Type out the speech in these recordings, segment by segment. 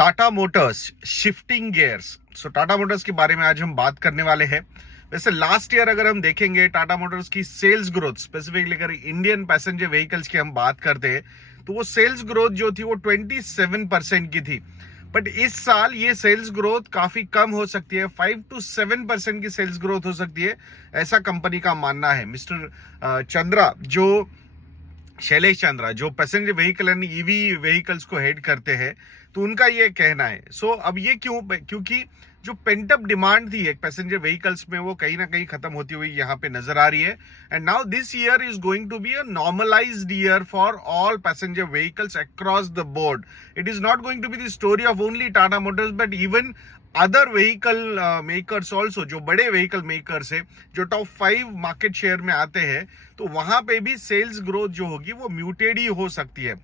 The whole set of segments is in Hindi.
Tata Motors shifting gears. So Tata Motors के बारे में आज हम बात करने वाले हैं। वैसे लास्ट ईयर अगर हम देखेंगे टाटा मोटर्स की सेल्स ग्रोथ, स्पेसिफिकली अगर इंडियन पैसेंजर व्हीकल्स की हम बात करते हैं तो वो सेल्स ग्रोथ जो थी वो 27% की थी। बट इस साल ये सेल्स ग्रोथ काफी कम हो सकती है, 5 to 7% की सेल्स ग्रोथ हो सकती है, ऐसा कंपनी का मानना है। मिस्टर चंद्रा, जो शैलेश चंद्रा, जो passenger vehicle and EV vehicles को हेड करते हैं, तो उनका ये कहना है। अब ये क्योंकि जो पेंटअप डिमांड थी एक पैसेंजर व्हीकल्स में, वो कहीं ना कहीं खत्म होती हुई यहाँ पे नजर आ रही है। And now this year is going to be a normalised year for all passenger vehicles across the board. It is not going to be the story of only Tata Motors but even other vehicle makers also. जो बड़े व्हीकल मेकर्स है, जो टॉप 5 मार्केट शेयर में आते हैं, तो वहां पे भी सेल्स ग्रोथ जो होगी वो म्यूटेड ही हो सकती है।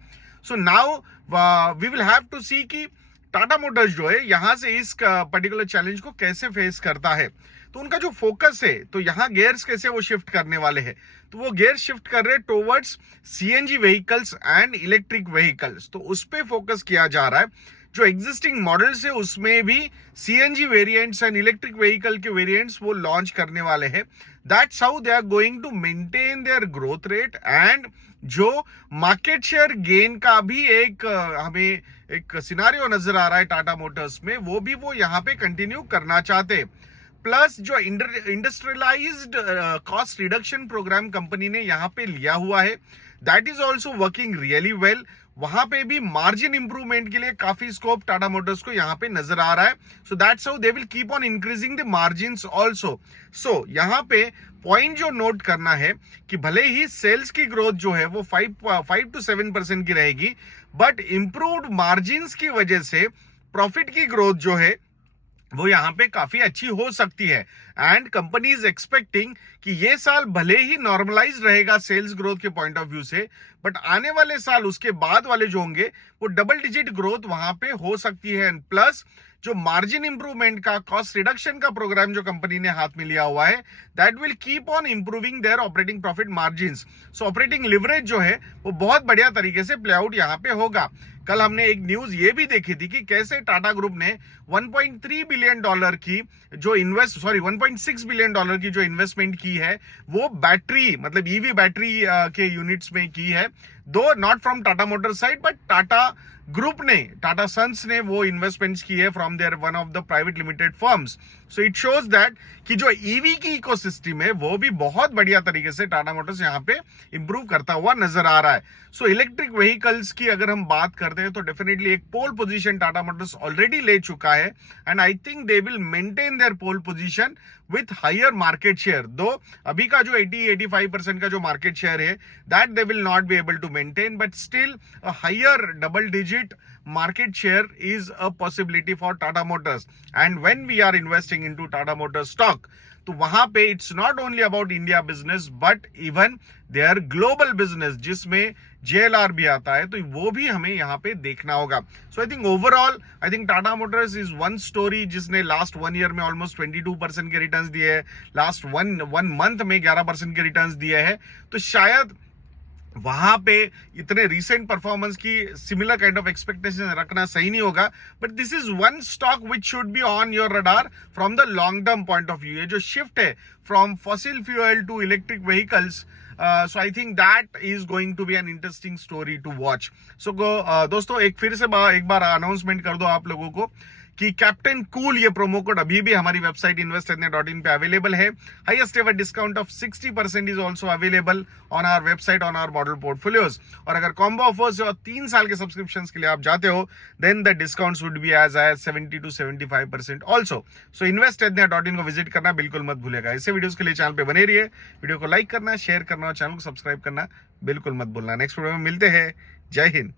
So now we will have to see कि टाटा मोटर्स जो है यहां से इस पर्टिकुलर चैलेंज को कैसे फेस करता है। तो उनका जो फोकस है, तो यहाँ गियर्स कैसे वो शिफ्ट करने वाले हैं, तो वो गियर शिफ्ट कर रहे हैं towards CNG vehicles and electric vehicles. तो उस पे फोकस किया जा रहा है। जो एग्जिस्टिंग मॉडल्स है उसमें भी CNG variants and electric vehicle के वेरिएंट्स वो लॉन्च करने वाले हैं। That's how they are going to maintain their growth rate and जो मार्केट शेयर गेन का भी हमें एक सिनारियो नजर आ रहा है टाटा मोटर्स में, वो यहाँ पे कंटिन्यू करना चाहते हैं। प्लस जो industrialised cost reduction program company ने यहाँ पे लिया हुआ है, that is also working really well. वहां पे भी मार्जिन इंप्रूवमेंट के लिए काफी स्कोप टाटा मोटर्स को यहाँ पे नजर आ रहा है। So that's how they will keep on increasing the margins also. So यहाँ पे पॉइंट जो नोट करना है कि भले ही सेल्स की ग्रोथ जो है वो 5 to 7% की रहेगी, बट इंप्रूव्ड मार्जिन्स की वजह से प्रॉफिट की ग्रोथ जो है वो यहाँ पे काफी अच्छी हो सकती है। एंड कंपनी इज एक्सपेक्टिंग कि ये साल भले ही नॉर्मलाइज रहेगा सेल्स ग्रोथ के पॉइंट ऑफ व्यू से, बट आने वाले साल उसके बाद वाले जो होंगे वो डबल डिजिट ग्रोथ वहां पे हो सकती है। प्लस जो मार्जिन इंप्रूवमेंट का, कॉस्ट रिडक्शन का प्रोग्राम जो कंपनी ने हाथ में लिया हुआ है, that will keep on improving there operating profit margins. So operating leverage जो है वो बहुत बढ़िया तरीके से प्ले आउट यहाँ पे होगा। कल हमने एक न्यूज ये भी देखी थी कि कैसे टाटा ग्रुप ने 1.3 बिलियन डॉलर की जो 1.6 बिलियन डॉलर की जो इन्वेस्टमेंट की है, वो बैटरी मतलब ईवी बैटरी के यूनिट्स में की है। Though not from Tata motor side but Tata group ने, टाटा सन्स ने वो इन्वेस्टमेंट्स की है from their one of the private limited firms. So it shows that कि जो ईवी की इकोसिस्टम है वो भी बहुत बढ़िया तरीके से टाटा मोटर्स यहाँ पे इंप्रूव करता हुआ नजर आ रहा है। सो इलेक्ट्रिक व्हीकल्स की अगर हम बात करते हैं तो डेफिनेटली एक pole position Tata Motors already ले चुका है and I think they will maintain their pole position with higher market share. Though अभी का जो 80-85% का जो मार्केट शेयर है, that they will not be able to maintain, but still a higher double digit market share is a possibility for Tata Motors. And when we are investing into Tata Motors stock, तो वहां पे it's not only about India business but even their global business जिसमें JLR भी आता है, तो वो भी हमें यहाँ पे देखना होगा। So I think overall, I think Tata Motors is one story जिसने लास्ट 1 ईयर में ऑलमोस्ट 22% के रिटर्न्स दिए हैं, लास्ट वन मंथ में 11% के रिटर्न्स दिए हैं। तो शायद वहां पे इतने रिसेंट परफॉर्मेंस की सिमिलर काइंड ऑफ एक्सपेक्टेशन रखना सही नहीं होगा, but this is one stock which should be on your radar from the long term point of view. ये जो शिफ्ट है from fossil fuel to electric vehicles, so I think that is going to be an interesting story to watch. So दोस्तों एक बार अनाउंसमेंट कर दो आप लोगों को कि कैप्टन कूल ये प्रोमो कोड अभी भी हमारी वेबसाइट investindia.in पे अवेलेबल है। Highest ever discount of 60% is also available on our website on our model portfolios. और अगर कॉम्बो ऑफर्स और 3 साल के सब्सक्रिप्शन के लिए आप जाते हो, then the discount would be as high 70 to 75% also. So investindia.in को विजिट करना बिल्कुल मत भूलेगा। ऐसे वीडियोस के लिए चैनल पे बने रहिए, वीडियो को लाइक करना, शेयर करना और चैनल को सब्सक्राइब करना बिल्कुल मत भूलना। नेक्स्ट वीडियो में मिलते हैं। जय हिंद।